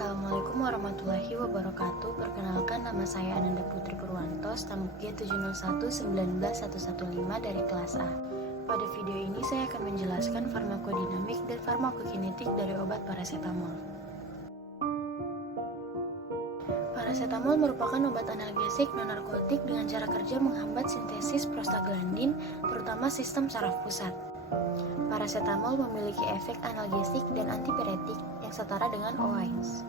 Assalamualaikum warahmatullahi wabarakatuh. Perkenalkan, nama saya Ananda Putri Purwanto, stamp G70119115 dari kelas A. Pada video ini saya akan menjelaskan farmakodinamik dan farmakokinetik dari obat parasetamol. Parasetamol merupakan obat analgesik non-narkotik dengan cara kerja menghambat sintesis prostaglandin, terutama sistem saraf pusat. Parasetamol memiliki efek analgesik dan antipiretik yang setara dengan OAINS.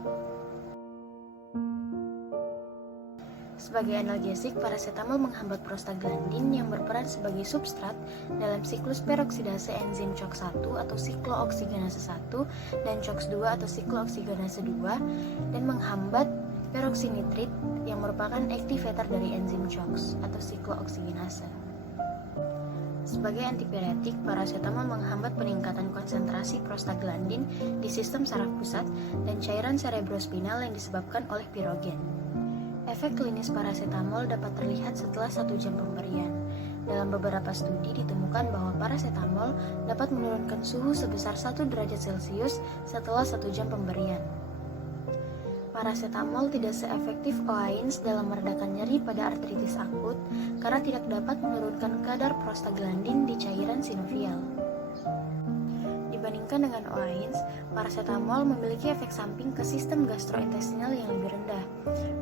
Sebagai analgesik, parasetamol menghambat prostaglandin yang berperan sebagai substrat dalam siklus peroksidase enzim COX-1 atau siklooksigenase 1 dan COX-2 atau siklooksigenase 2 dan menghambat peroksinitrit yang merupakan aktivator dari enzim COX atau siklooksigenase. Sebagai antipiretik, parasetamol menghambat peningkatan konsentrasi prostaglandin di sistem saraf pusat dan cairan cerebrospinal yang disebabkan oleh pirogen. Efek klinis parasetamol dapat terlihat setelah 1 jam pemberian. Dalam beberapa studi ditemukan bahwa parasetamol dapat menurunkan suhu sebesar 1 derajat Celcius setelah 1 jam pemberian. Parasetamol tidak seefektif OAINS dalam meredakan nyeri pada artritis akut karena tidak dapat menurunkan kadar prostaglandin di cairan sinovial. Dibandingkan dengan OAINS, parasetamol memiliki efek samping ke sistem gastrointestinal yang lebih rendah.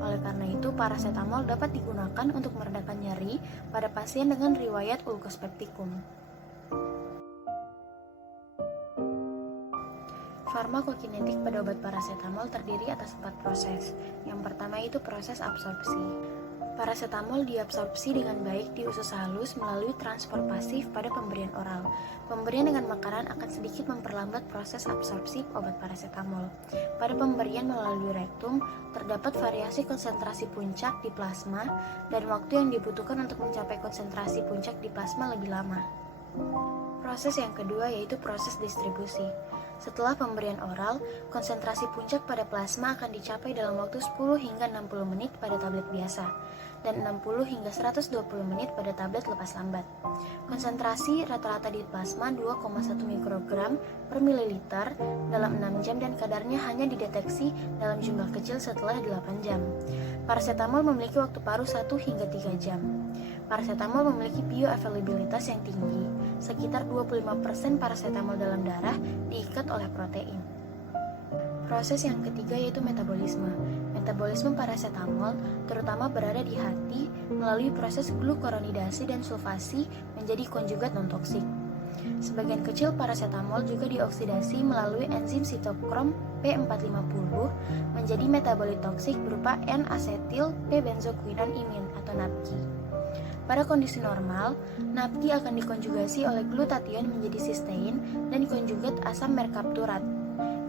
Oleh karena itu, parasetamol dapat digunakan untuk meredakan nyeri pada pasien dengan riwayat ulkuspeptikum. Farmakokinetik pada obat parasetamol terdiri atas 4 proses. Yang pertama itu proses absorpsi. Parasetamol diabsorpsi dengan baik di usus halus melalui transport pasif pada pemberian oral. Pemberian dengan makanan akan sedikit memperlambat proses absorpsi obat parasetamol. Pada pemberian melalui rektum, terdapat variasi konsentrasi puncak di plasma dan waktu yang dibutuhkan untuk mencapai konsentrasi puncak di plasma lebih lama. Proses yang kedua yaitu proses distribusi. Setelah pemberian oral, konsentrasi puncak pada plasma akan dicapai dalam waktu 10 hingga 60 menit pada tablet biasa dan 60 hingga 120 menit pada tablet lepas lambat. Konsentrasi rata-rata di plasma 2,1 mikrogram per mililiter dalam 6 jam dan kadarnya hanya dideteksi dalam jumlah kecil setelah 8 jam. Parasetamol memiliki waktu paruh 1 hingga 3 jam. Parasetamol memiliki bioavailabilitas yang tinggi. Sekitar 25% parasetamol dalam darah diikat oleh protein. Proses yang ketiga yaitu metabolisme. Metabolisme parasetamol terutama berada di hati melalui proses glukuronidasi dan sulfasi menjadi konjugat non-toksik. Sebagian kecil parasetamol juga dioksidasi melalui enzim sitokrom P450 menjadi metabolit toksik berupa N-asetil P-benzokuinon imin atau NAPKI. Pada kondisi normal, NAPKI akan dikonjugasi oleh glutathione menjadi sistein dan konjugat asam merkapturat.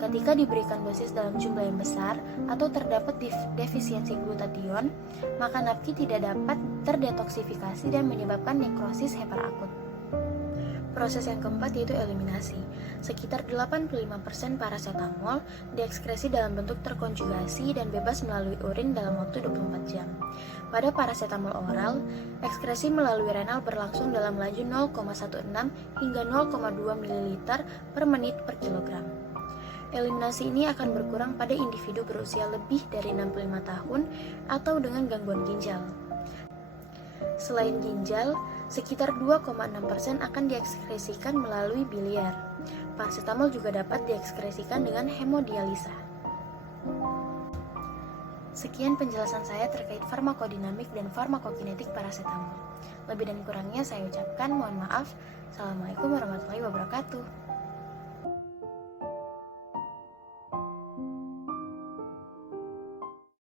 Ketika diberikan dosis dalam jumlah yang besar atau terdapat defisiensi glutathione, maka NAPKI tidak dapat terdetoksifikasi dan menyebabkan nekrosis heparakut. Proses yang keempat yaitu eliminasi. Sekitar 85% parasetamol diekskresi dalam bentuk terkonjugasi dan bebas melalui urin dalam waktu 24 jam. Pada parasetamol oral, ekskresi melalui renal berlangsung dalam laju 0,16 hingga 0,2 ml per menit per kilogram. Eliminasi ini akan berkurang pada individu berusia lebih dari 65 tahun atau dengan gangguan ginjal. Selain ginjal, sekitar 2,6% akan diekskresikan melalui biliar. Parasetamol juga dapat diekskresikan dengan hemodialisa. Sekian penjelasan saya terkait farmakodinamik dan farmakokinetik parasetamol. Lebih dan kurangnya saya ucapkan mohon maaf. Assalamualaikum warahmatullahi wabarakatuh.